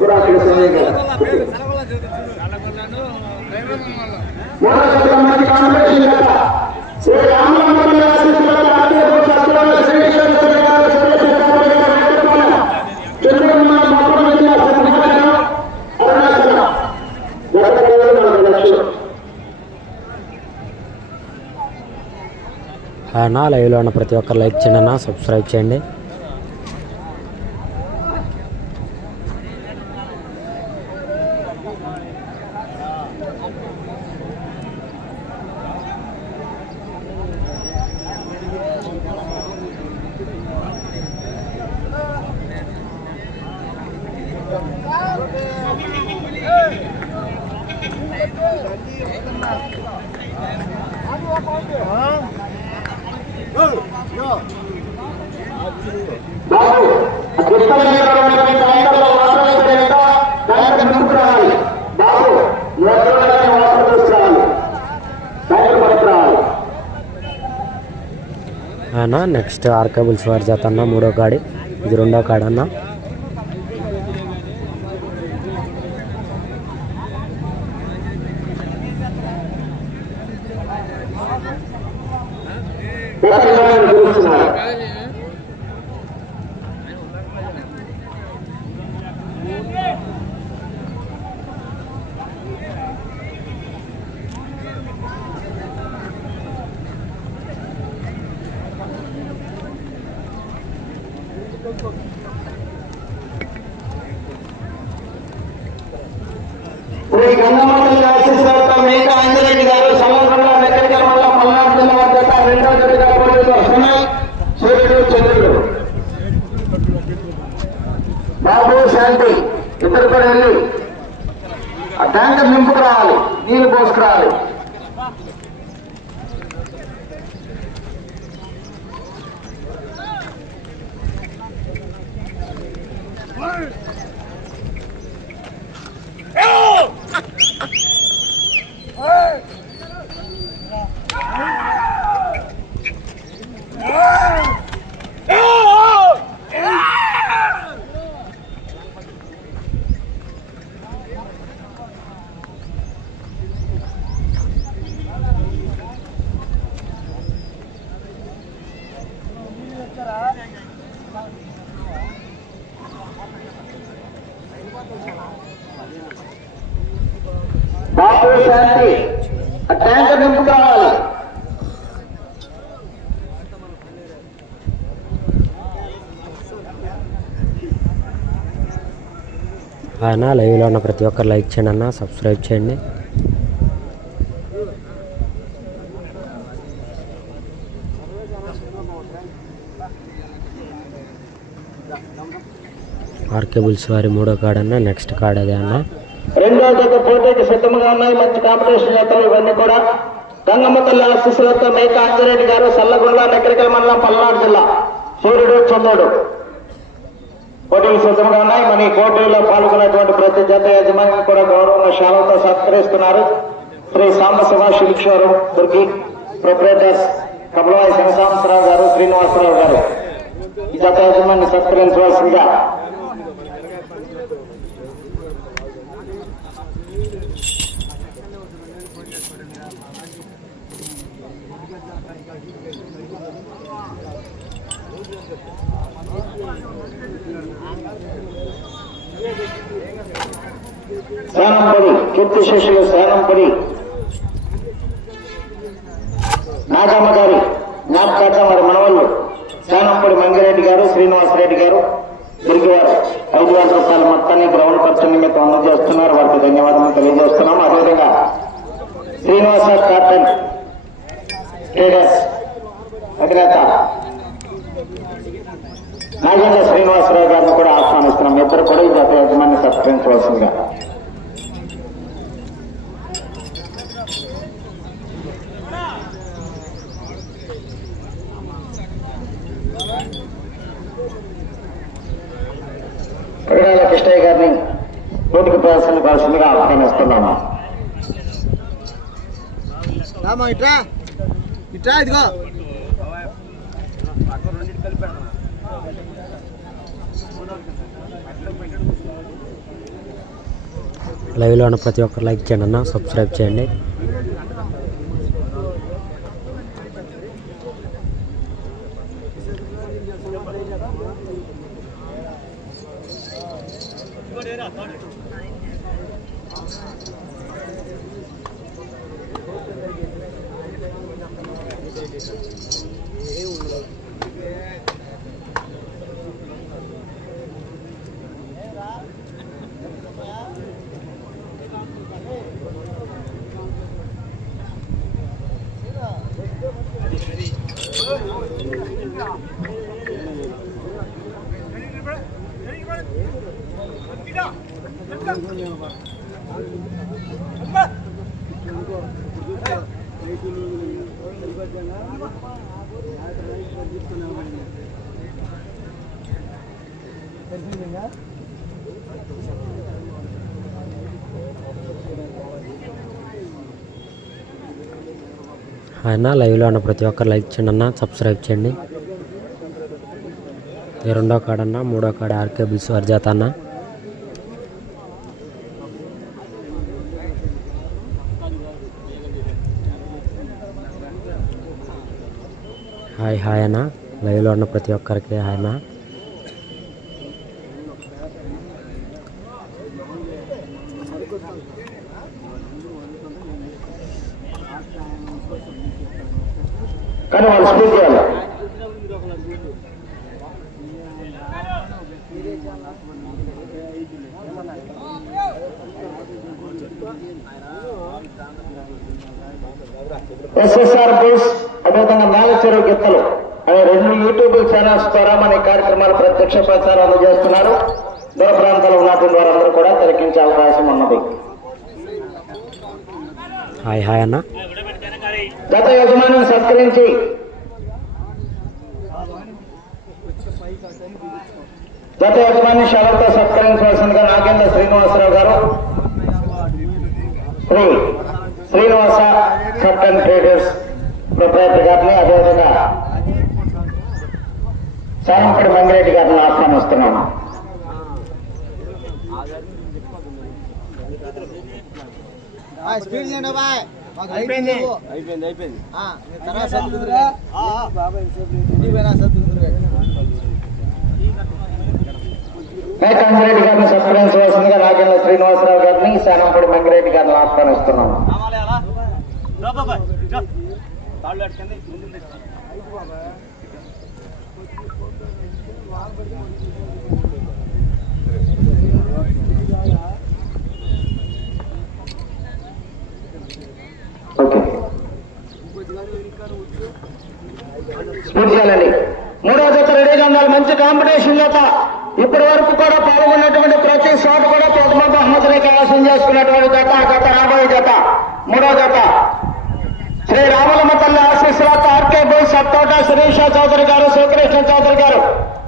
వెంకటరమణ చంద్రబాబు గత అన్న లైవ్లో ఉన్న ప్రతి ఒక్కరు లైక్ చేయండి అన్న సబ్స్క్రైబ్ చేయండి బాబు కృష్ణమైనటువంటి ట్యాంకర్లో వాటర్ అయితే ఎంత ట్యాంకర్ నింపుకు రావాలి బాబు నోట్లోనే వాటర్ తీసుకురావాలి ట్యాంకర్ పడుకు రావాలి అన్న నెక్స్ట్ ఆర్కబుల్స్ వారి జత అన్న మూడో కాడి. ఇది రెండో కాడన్నా అన్న తెలంగాణ గురుస్తున్నారు శ్రీ గంగమ్మతల్లి ఆశీస్సులతో మేక అంజరెడ్డి గారు సమగ్రంలో మెక్కడికల్ మండలం పల్నాడు జిల్లా వద్ద రెండో జరుగుగా పోటీలు వస్తున్నాయి సూర్యుడు చంద్రుడు బాబు శాంతి. ఇద్దరు కూడా వెళ్ళి ఆ ట్యాంకర్ నింపుకు రావాలి. నీళ్ళు పోసుకురావాలి బాబు శాంతి ఆ ట్యాంకర్ నింపుకు రావాలి అన్న లైవ్లో ఉన్న ప్రతి ఒక్కరు లైక్ చేయండి అన్న సబ్స్క్రైబ్ చేయండి. ఆర్కేబుల్స్ వారి మూడో కార్డ్ అన్న నెక్స్ట్ కార్డ్ అదే అన్న. రెండో జత పోటీకి సిద్ధంగా ఉన్నాయి మంచి కాంపిటీషన్ జతలు ఇవన్నీ కూడా. గంగమ్మ తల్లి ఆశీస్సులతో మేక ఆంజనేయుడు గారు సల్లగుండ నెక్కరికల మండలం పల్నాడు జిల్లా. సూర్యుడు చంద్రుడు. పోటీలు సిద్ధంగా ఉన్నాయి. మన ఈ పోటీల్లో పాల్గొన్నటువంటి ప్రతి జత యజమాని కూడా గౌరవ శాలతో సత్కరిస్తున్నారు. Shri Samba Subhash silk showroom Durgi proprietors Kamalavai Sivasambarao గారు శ్రీనివాసరావు గారు. ఈ జత యజమాని సత్కరించవలసిందిగా శానంపడి కీర్తి శిష్యులు పడి నాగమ్మ గారి జ్ఞాపకార్థం వారి మనవళ్ళు శానంపడి మంగిరెడ్డి గారు శ్రీనివాసరెడ్డి గారు తిరిగివారు ఐదు వేల రూపాయల మొత్తాన్ని గ్రౌండ్ ఖర్చు నిమిత్తం అందజేస్తున్నారు. వారికి ధన్యవాదాలు తెలియజేస్తున్నాము అదేవిధంగా శ్రీనివాస కార్టన్ ట్రేడర్స్ అధినేత నాగేంద్ర శ్రీనివాసరావు గారిని కూడా ఆహ్వానిస్తున్నాం. ఇద్దరు కూడా ఈ జాతీయ యజమాన్ని సత్కరించవలసిందిగా. ఇట్లా ఇదిగో. లైవ్లో ఉన్న ప్రతి ఒక్కరు లైక్ చేయండి అన్న సబ్స్క్రైబ్ చేయండి. ఆయన లైవ్లో ఉన్న ప్రతి ఒక్కరు లైక్ చేయండి అన్న సబ్స్క్రైబ్ చేయండి. రెండో కాడ మూడో కాడ ఆర్కే బిల్స్ వారి అన్న. హాయ్ హాయ్ అన్న. లైవ్లో ఉన్న ప్రతి ఒక్కరికి హాయ్ అన్న. కానీ వాళ్ళు స్పీడ్ చేయాలి ఎస్ఎస్ఆర్ బుల్స్ అదేవిధంగా గిత్తలు అనే రెండు యూట్యూబ్ ఛానల్స్ ద్వారా మన కార్యక్రమాలు ప్రత్యక్ష ప్రచారాలు చేస్తున్నారు దూర ప్రాంతాల ఉన్నటువంటి వారందరూ కూడా తిలకించే అవకాశం ఉన్నది. హాయ్ హాయ్ అన్న. గత యజమానిని సత్కరించి గత యజమాని షాలతో సత్కరించవలసిందిగా నాగేంద్ర శ్రీనివాసరావు గారు Sri Srinivasa cut and traders proprietor గారిని అదేవిధంగా సాయంపడి మంగిరెడ్డి గారిని బాయ్. అయిపోయింది. అయిపోయింది అయిపోయింది. తర్వాత సర్దుకుందరుగా ఇంటికి పోయినా సర్దుకుందరుగా మేక అంజిరెడ్డి గారిని సత్కరించవలసిందిగా నాగేంద్ర శ్రీనివాసరావు గారిని సానంపడి మంగిరెడ్డి గారిని కాళ్ళు ఓకే. స్పీడ్ చేయాలండి మూడో జత రెడీగా ఉండాలి. మంచి కాంపిటీషన్ జత. ఇప్పటి వరకు కూడా పాల్గొన్నటువంటి ప్రతి షాట్ కూడా ప్రథమ బహుమతిని కైవసం చేసుకున్నటువంటి జత గత రాబోయే జత. మూడో జత. శ్రీ రామలమ్మ తల్లి ఆశీస్సులతో ఆర్కే బోయ్ సత్తోట శిరీష చౌదరి గారు శ్రీకృష్ణ చౌదరి గారు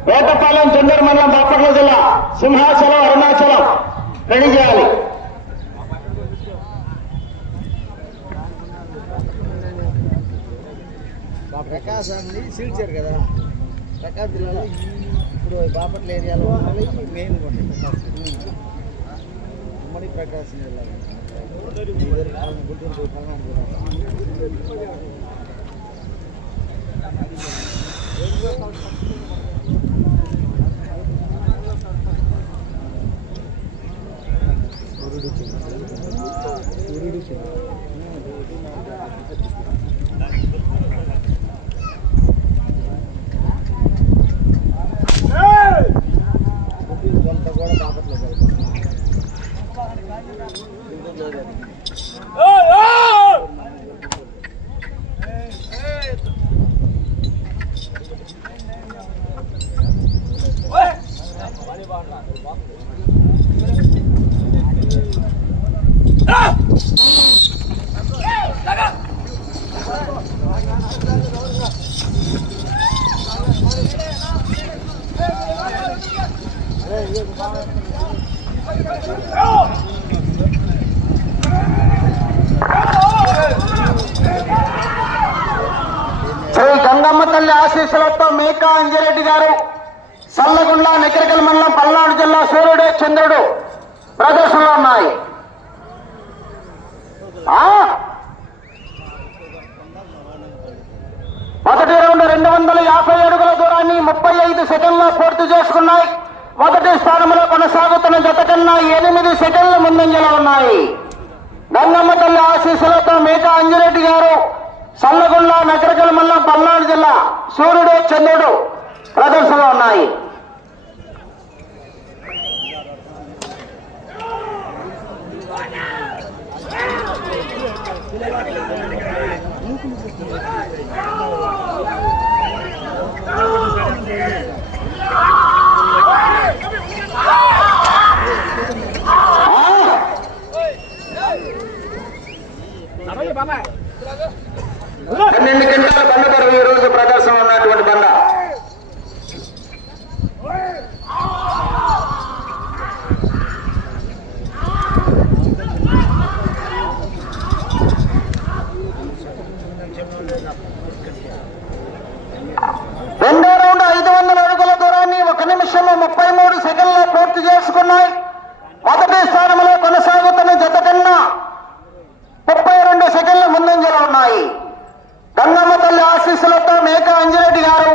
వేటపాలెం చెందూరు మండలం బాపట్ల జిల్లా సింహాచలం అరుణాచలం. రెడీ చేయాలి. ప్రకాశాన్ని సీల్చారు కదా. ప్రకాశ్ జిల్లాలో ఇప్పుడు బాపట్ల ఏరియాలో ఉన్నవి మెయిన్ ఉమ్మడి ప్రకాశం జిల్లా గుంటూరు పల్నాడు కొంత కూడా బాపట్ల శ్రీ గంగమ్మ తల్లి ఆశీస్సులతో మేకా అంజిరెడ్డి గారు సల్లగుండ్ల నెక్కరికల మండలం పల్నాడు జిల్లా సూర్యుడు చంద్రుడు ప్రదర్శనలో ఉన్నాయి. మొదటి రౌండ్ రెండు వందల యాభై అడుగుల దూరాన్ని ముప్పై ఐదు సెకండ్లో పూర్తి చేసుకున్నాయి. మొదటి స్థానంలో కొనసాగుతున్న జత కన్నా ఎనిమిది సెకండ్ల ముందంజలో ఉన్నాయి. గంగమ్మ తల్లి ఆశీస్సులతో మేకా అంజిరెడ్డి గారు సల్లగుండ్ల నగరకల మండలం పల్నాడు జిల్లా సూర్యుడు చంద్రుడు ప్రదర్శనలో ఉన్నాయి. పన్నెండు గంటల బండ పరుగు ఈ రోజు ప్రదర్శన ఉన్నటువంటి బండ రెండో రౌండ్ ఐదు వందల అడుగుల దూరాన్ని ఒక నిమిషంలో ముప్పై మూడు సెకండ్లో పూర్తి చేసుకున్నాయి మొదటి స్థానంలో కొనసాగుతున్న జత కన్నా ముప్పై రెండు సెకండ్ల ముందంజలో ఉన్నాయి గంగమ్మ తల్లి ఆశీస్సులతో మేక అంజిరెడ్డి గారు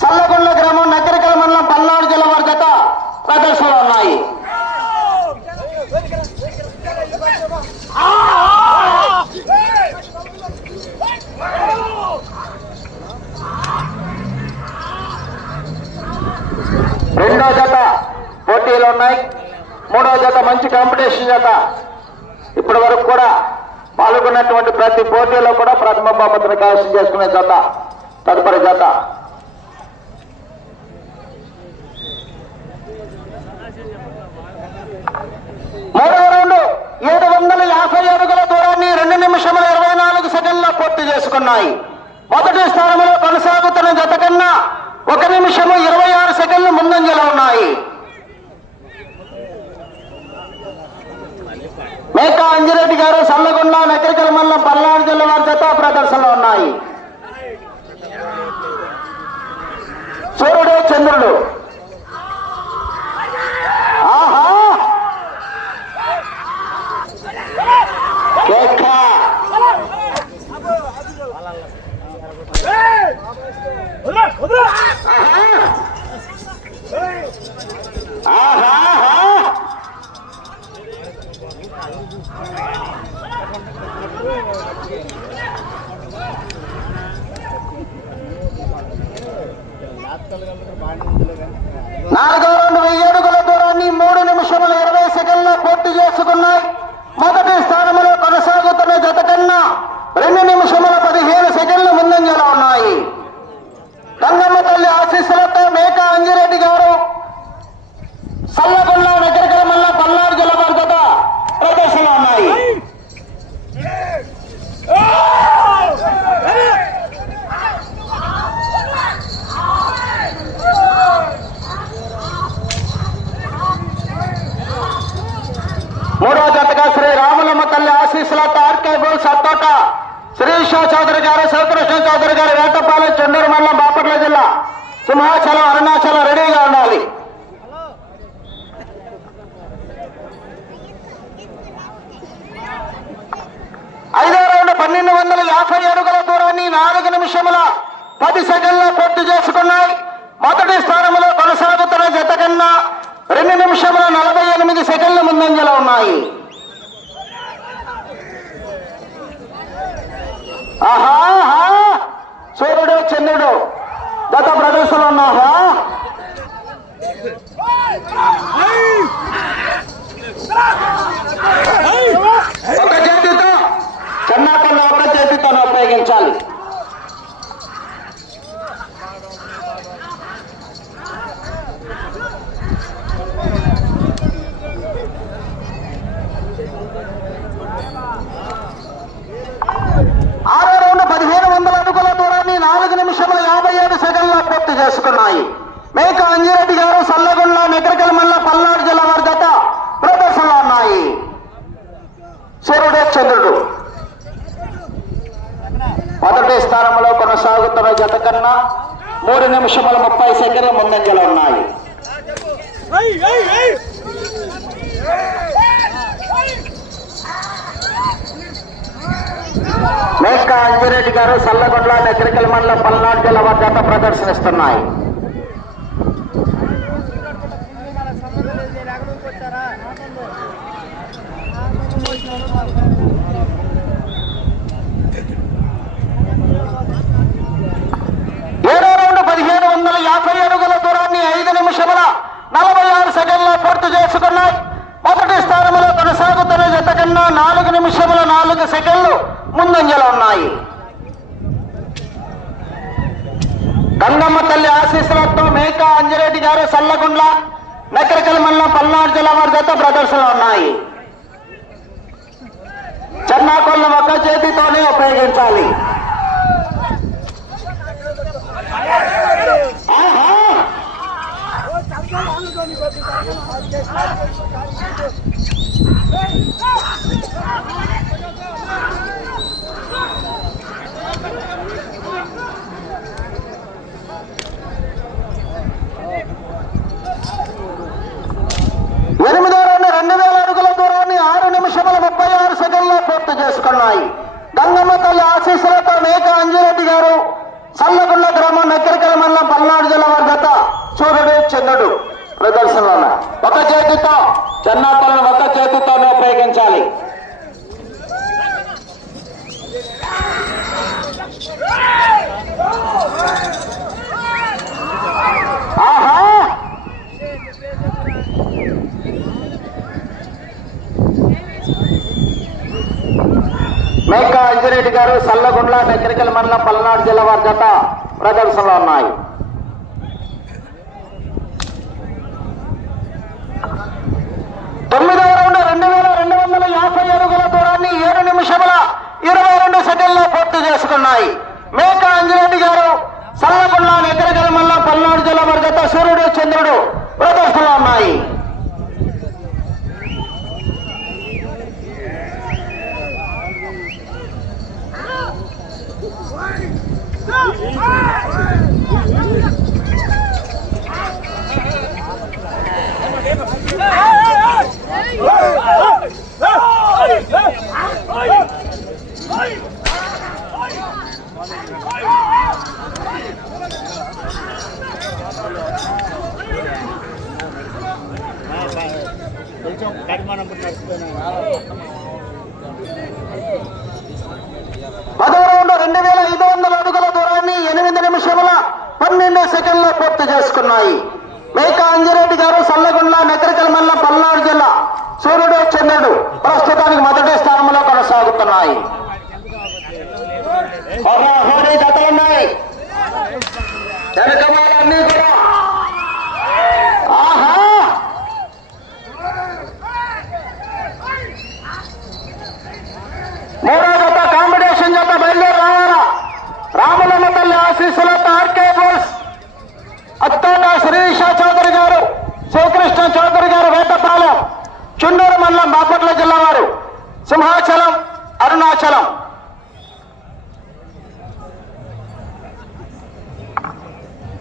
సల్లగొండ గ్రామం నగరికల మండలం పల్నాడు జిల్లా వారి జత ప్రదర్శనలో ఉన్నాయి రెండో జత పోటీలు ఉన్నాయి. మూడవ జత మంచి కాంపిటీషన్ జత. ఇప్పటి వరకు కూడా పాల్గొన్నటువంటి ప్రతి పోటీలో కూడా ప్రథమ బహుమతిని కైవసం చేసుకునే జత తదుపరి జత. మూడవ రౌండ్ ఏడు వందల యాభై అడుగుల దూరాన్ని రెండు నిమిషముల ఇరవై నాలుగు సెకండ్లో పూర్తి చేసుకున్నాయి. మొదటి స్థానంలో కొనసాగుతున్న జత కన్నా ఒక నిమిషము ఇరవై ఆరు సెకండ్లు ముందంజలో ఉన్నాయి. మేకా అంజిరెడ్డి గారు సల్లగొండ నకరికల మండలం పల్నాడు నిమిషముల పది సెకండ్లు పూర్తి చేసుకున్నాయి. మొదటి స్థానంలో కొనసాగుతున్న జత కన్నా రెండు నిమిషముల నలభై ఎనిమిది సెకండ్ల ముందంజలో ఉన్నాయి. ఆహా సూర్యుడు చంద్రుడు గత ప్రదర్శనలు ఉన్నావా? ఒక చేతితో చెన్నాకన్నా ఒక చేతితో ఉపయోగించాలి. నాలుగు నిమిషముల యాభై ఏడు సెకండ్ల పూర్తి చేసుకున్నాయి. మేక అంజిరెడ్డి గారు సల్లగొండ నెగరకల్ మల్ల పల్నాడు జిల్లా వారి గత ప్రదర్శనలు ఉన్నాయి. సూర్యుడే చంద్రుడు. మొదటి స్థానంలో కొనసాగుతున్న జత కన్నా మూడు నిమిషముల ముప్పై సెకండ్ల ముందంజలో ఉన్నాయి. మేక అంజిరెడ్డి గారు సల్లగొండ్ల నెకరికల మండలం పల్నాడు జిల్లా వారి ప్రదర్శనిస్తున్నాయి. ఏడో రెండు పదిహేను వందల యాభై అడుగుల దూరాన్ని ఐదు నిమిషముల నలభై ఆరు సెకండ్లో పూర్తి చేసుకున్నాయి. మొదటి స్థానంలో కొనసాగుతున్న జత కన్నా నాలుగు నిమిషముల నాలుగు సెకండ్లు ముందంజలో ఉన్నాయి. గంగమ్మ తల్లి ఆశీస్సులతో మేక అంజరెడ్డి గారు సల్లగుండ్ల నకరకల మండలం పల్నాడు జిల్లా వారి ప్రదర్శనలు ఉన్నాయి. చెన్నాకొల్ల ఒక చేతితోనే ఉపయోగించాలి. ఆహా! ఎనిమిదో రెండు రెండు వేల అడుగుల దూరాన్ని ఆరు నిమిషముల ముప్పై ఆరు పూర్తి చేసుకున్నాయి. గంగమ్మ తల్లి ఆశీస్సులతో మేక అంజిరెడ్డి గారు సల్లగుండ గ్రామం నక్కరికల మండలం పల్నాడు జిల్లా వారి గత సూర్యుడు చంద్రుడు ప్రదర్శనలో ఒక చేతితో చెన్నాతలను ఒక చేతితోనే ఉపయోగించాలి. ఆహా! మేకా అంజిరెడ్డి గారు సల్లగుండ్ల నెక్కరికల మండలం పల్నాడు జిల్లా వారి జత ప్రదర్శనలో ఉన్నాయి. తొమ్మిదవ రౌండ్ రెండు వేల రెండు వందల యాభై అడుగుల దూరాన్ని ఏడు నిమిషముల ఇరవై రెండు సెకండ్లో పూర్తి చేసుకున్నాయి. మేక అంజిరెడ్డి గారు సల్లగుండ్ల నెక్కరికల మండలం పల్నాడు జిల్లా వారి జత సూర్యుడు చంద్రుడు ప్రదర్శనలో ఉన్నాయి కొంచెం కడిమానం నడుస్తున్నాయి పదో రౌండ్ రెండు వేల ఐదు వందల అడుగుల దూరాన్ని ఎనిమిది నిమిషముల పన్నెండు సెకండ్లో పూర్తి చేసుకున్నాయి మేక అంజిరెడ్డి గారు సల్లగుండ్ల నగరికల మండలం పల్నాడు జిల్లా సూర్యుడు చంద్రుడు ప్రస్తుతానికి మొదటి స్థానంలో కొనసాగుతున్నాయి హోరాహోరీ జతలున్నాయి వెనకమాలన్నీ కూడా ఆహా మూడో జత కాంపిటీషన్ జత బయలుదేరి రావాలా రాములమ్మ తల్లి ఆశీస్సులతో ఆర్కే బోస్ అత్తోట శ్రీష చౌదరి గారు శ్రీకృష్ణ చౌదరి గారు వేటపాలెం చుండూరు మండలం బాపట్ల జిల్లా వారు సింహాచలం అరుణాచలం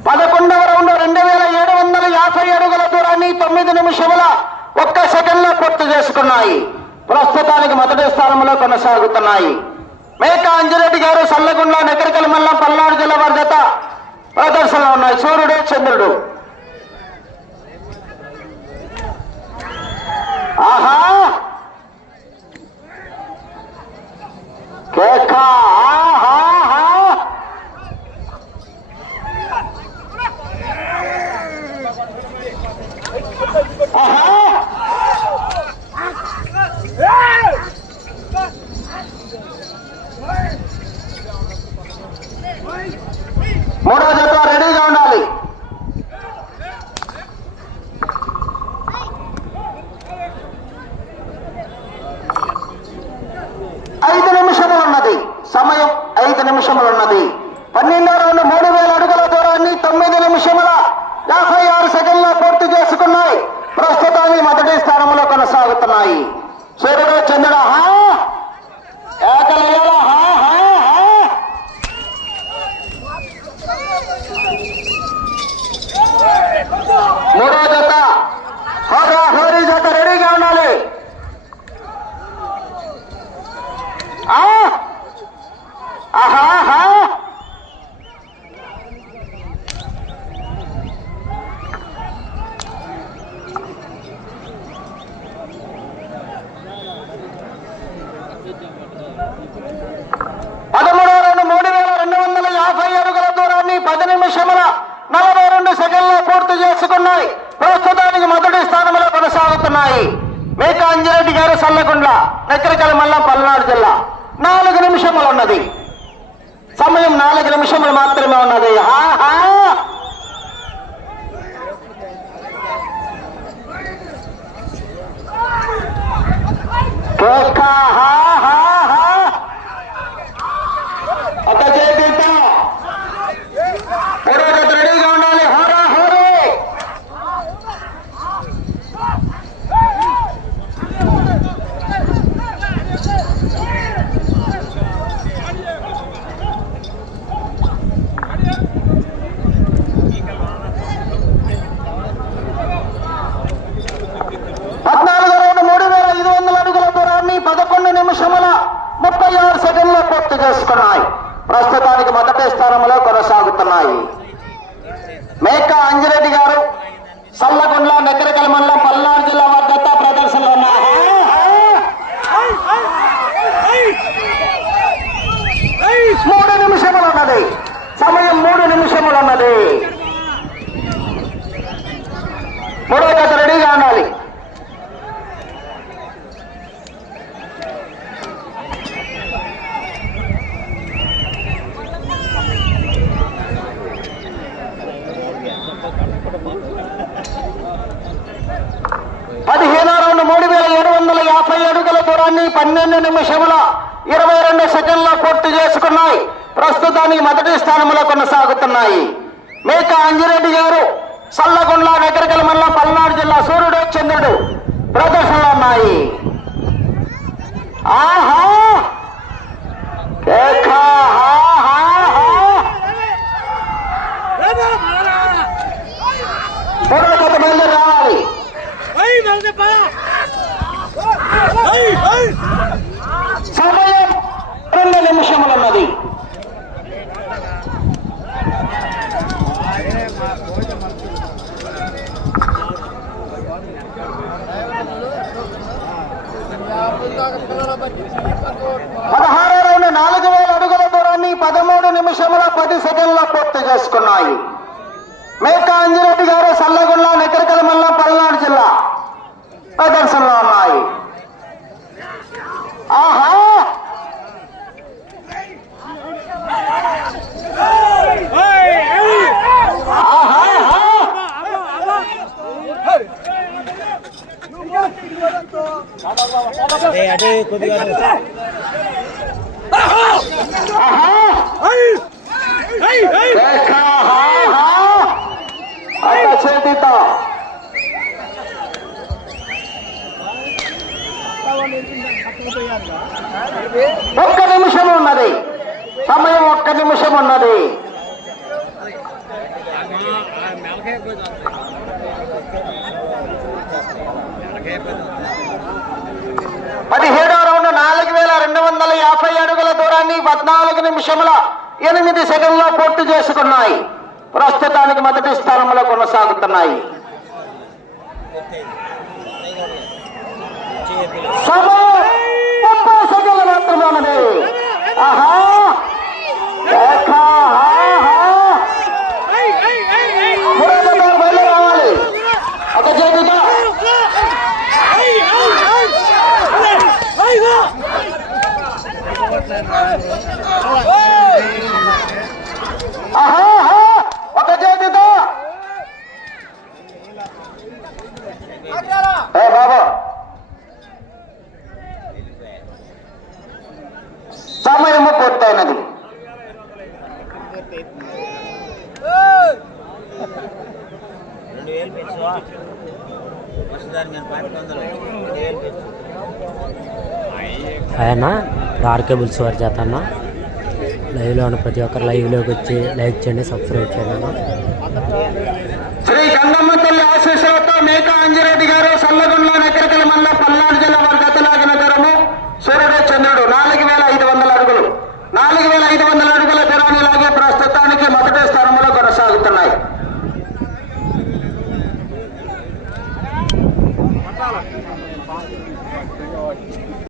పదకొండవ రౌండ్ రెండు వేల ఏడు వందల యాభై అడుగుల దూరాన్ని తొమ్మిది నిమిషముల ఒక్క సెకండ్లో పూర్తి ఉన్నాయి ప్రస్తుతానికి మొదటి స్థానంలో కొనసాగుతున్నాయి. మేక అంజిరెడ్డి గారు సల్లగుండ నెక్కరికల మల్ల పల్నాడు జిల్లా వారి జత ప్రదర్శనలో ఉన్నాయి. సూర్యుడు చంద్రుడు. ఆహా! కేకా! నిమిషములు ఉన్నది పన్నెండు రెండు మూడు వేల అడుగుల దూరాన్ని తొమ్మిది నిమిషముల యాభై ఆరు సెకండ్లో పూర్తి చేసుకున్నాయి. ప్రస్తుతాన్ని మొదటి స్థానంలో కొనసాగుతున్నాయి. సూర్యుడు చంద్రుడు నలభై రెండు సెకండ్లు పూర్తి చేసుకున్నాయి. ప్రస్తుతానికి మొదటి స్థానంలో కొనసాగుతున్నాయి. మేక అంజిరెడ్డి గారు సల్లగుండ్ల నెక్కరికల మల్లం పల్నాడు జిల్లా. నాలుగు నిమిషములు ఉన్నది. సమయం నాలుగు నిమిషములు మాత్రమే ఉన్నది. హా కేక హా హా హా ఒక చేతితో మూడో జత రెడీగా ఉండాలి హోరా హోరే పద్నాలుగు రెండు మూడు వేల ఐదు వందల అడుగుల దూరాన్ని పదకొండు నిమిషముల ముప్పై ఆరు సెకండ్లో పూర్తి చేసుకున్నాయి ప్రస్తుతానికి మొదటి స్థానంలో కొనసాగుతున్నాయి మేక అంజిరెడ్డి గారు సల్లగుండ్ల నెక్కరికల మండలం పల్నాడు జిల్లా వద్ద ప్రదర్శనలో ఉన్నాయి మూడు నిమిషములు ఉన్నది సమయం మూడు నిమిషములు ఉన్నది మూడో జత రెడీగా ఉండాలి పదిహేను రౌండ్ మూడు వేల ఏడు వందల యాభై దూరాన్ని పన్నెండు నిమిషముల ఇరవై రెండు సెకండ్లో పూర్తి చేసుకున్నాయి. ప్రస్తుతానికి మొదటి స్థానంలో కొనసాగుతున్నాయి. మేక అంజిరెడ్డి గారు సల్లగుండ్ల నగరికల మండలం పల్నాడు జిల్లా సూర్యుడు చంద్రుడు ప్రదర్శనలో ఉన్నాయి. ఆహా! హా హా హా మూడో జత బయలుదేరి రావాలి సమయం రెండు నిమిషములున్నది. పదహారు రౌండ్ నాలుగు వేల అడుగుల దూరాన్ని పదమూడు నిమిషముల పది సెకండ్ల పూర్తి చేసుకున్నాయి. మేక అంజిరెడ్డి గారు సల్లగుండ నెక్కరికల మల్ల పల్నాడు జిల్లా. ప్రదర్శనలో ఉన్నాయి ఆహా ఆహా ఆహా. ఆహా కేక హా హా. అట్ట చేతితో ఒక్క నిమిషం ఉన్నది సమయం ఒక్క నిమిషం ఉన్నది పదిహేడో రౌండ్ నాలుగు వేల రెండు వందల యాభై అడుగుల దూరాన్ని పద్నాలుగు నిమిషముల ఎనిమిది సెకండ్లో పూర్తి చేసుకున్నాయి. ప్రస్తుతానికి మొదటి స్థానంలో కొనసాగుతున్నాయి. సమయం ముప్పై సెకండ్లు మాత్రమే ఉన్నది. ఆహా కేక, ఆహా. మూడో జత బయలు రావాలి ఒక చేతితో ఆహా ఆహా. ఒక చేతితో ఏ బాబు. సమయము పూర్తయినది. వేలు ఆయన ఆర్కే బుల్స్ వారి చేత అన్న. లైవ్లో ఉన్న ప్రతి ఒక్కరు లైవ్లోకి వచ్చి లైక్ చేయండి సబ్స్క్రైబ్ చేయండి